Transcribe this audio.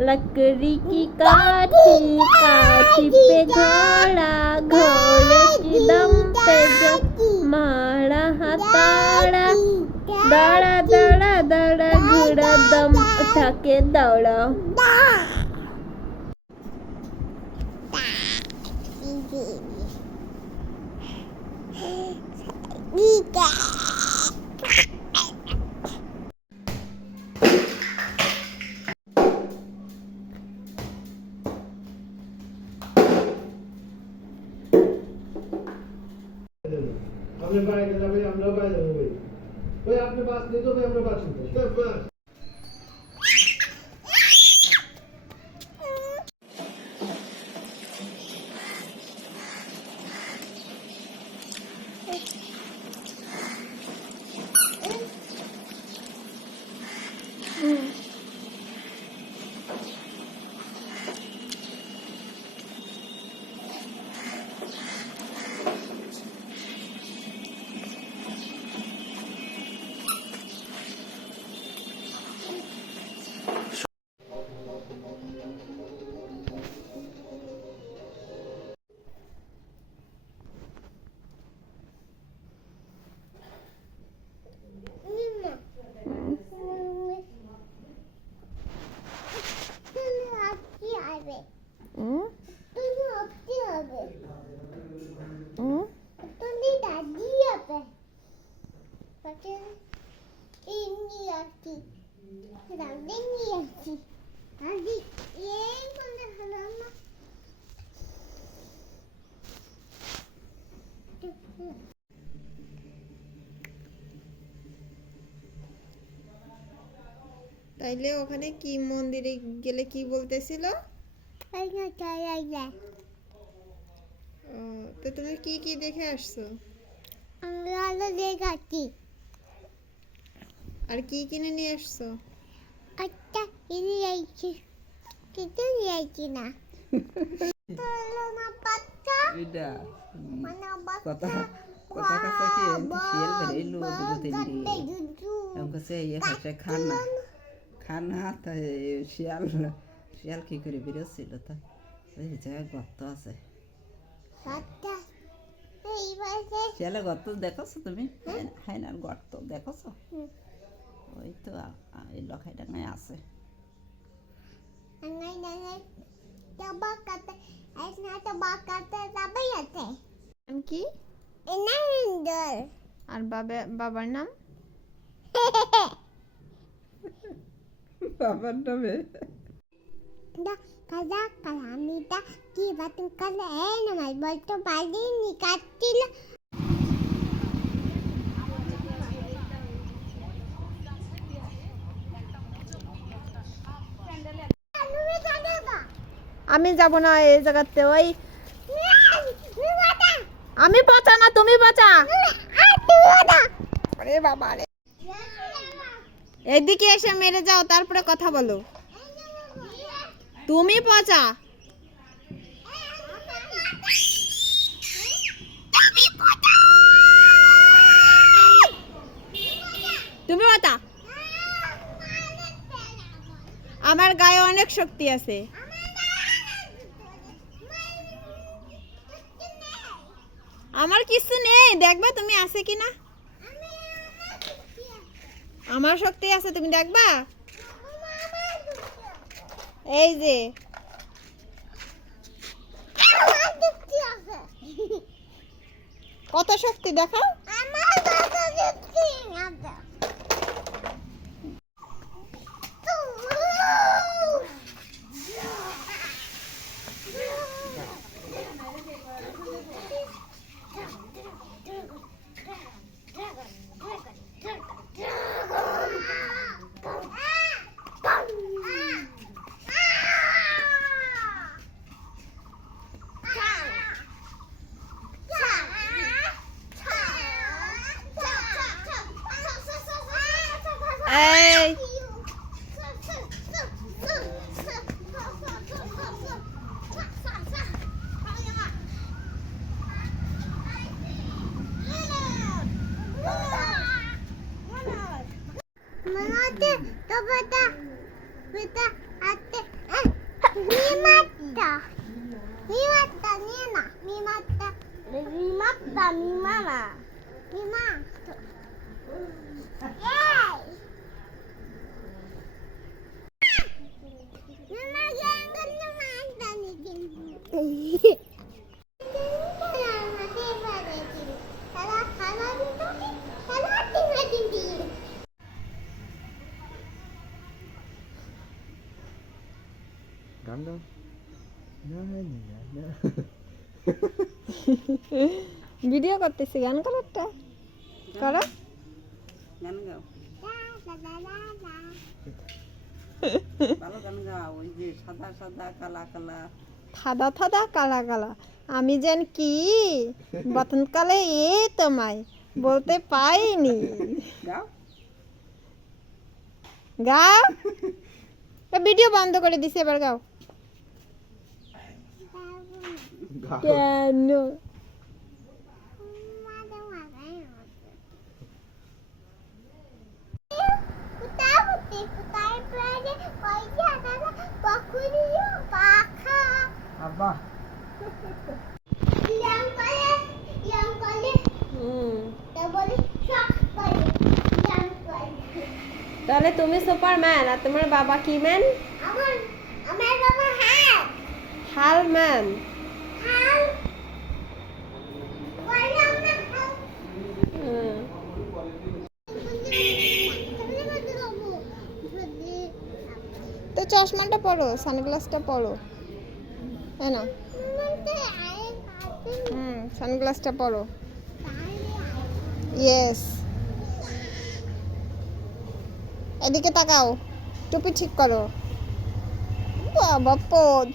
लकड़ी की काठी काठी पे घोड़ा घोड़े की दम पे जो मारा हथौड़ा दौड़ा दौड़ा दौड़ा घोड़ा दम उठा के दौड़ा। हमने बाय किया भाई हम लोग बाय देंगे भाई भाई आपने पास नहीं तो भाई हमने पास नहीं तो बस তাইলে ওখানে কি মন্দিরে গেলে কি বলতেছিল? তো তুমি কি কি দেখে আসছো? আর কি কিনে নিয়ে আসছো? খানা তাই শিয়াল শিয়াল কি করে বেরোচ্ছিল তা ওই জায়গায় গর্ত আছে শিয়ালের গর্ত দেখছো তুমি? হাইনার গর্ত দেখছো? ওই তো এই লখাইডাঙ্গায় আছে। কি আর বাবার নাম? বাবার নামে কি বাতুম কালে নামাজ বলতে পারিনি কাটছিল। আমি যাব না এই জায়গাতে। ওই আমি বাঁচা না তুমি বাঁচা। আরে বাবা রে এদিকে এসে মেরে যাও তারপরে কথা বলো। তুমি পচা তুমি বাতা। আমার গায়ে অনেক শক্তি আছে। আমার কিছু নেই দেখবা তুমি আছে কিনা। আমার শক্তি আছে তুমি দেখবা। এই যে কত শক্তি দেখাও। এই Tomate, tomate, beta, ate, mimata, mimata, nena, mimata, mimata, mimama, mimata. Yay! Mama, jangan mimata ni gini. গান গাও না না না ভিডিও করতেছি, গান করো একটা করো। গান গাও, ভালো গান গাও। ওই যে সাদা সাদা কালা কালা, থাদা থাদা কালা কালা, আমি যেন কি বসন্তকালে এ তোমায় বলতে পাইনি। গাও। গাও, ভিডিও বন্ধ করে দিছি, এবার গাও। কেন? আব্বা তাহলে তুমি সুপারম্যান আর তোমার বাবা কি ম্যান? আমার বাবা হাল ম্যান। তো চশমাটা পরো, সানগ্লাসটা পরো, হ্যাঁ না? সানগ্লাসটা পরো। ইয়েস। এদিকে তাকাও, টুপি ঠিক করো। বাবা পোজ।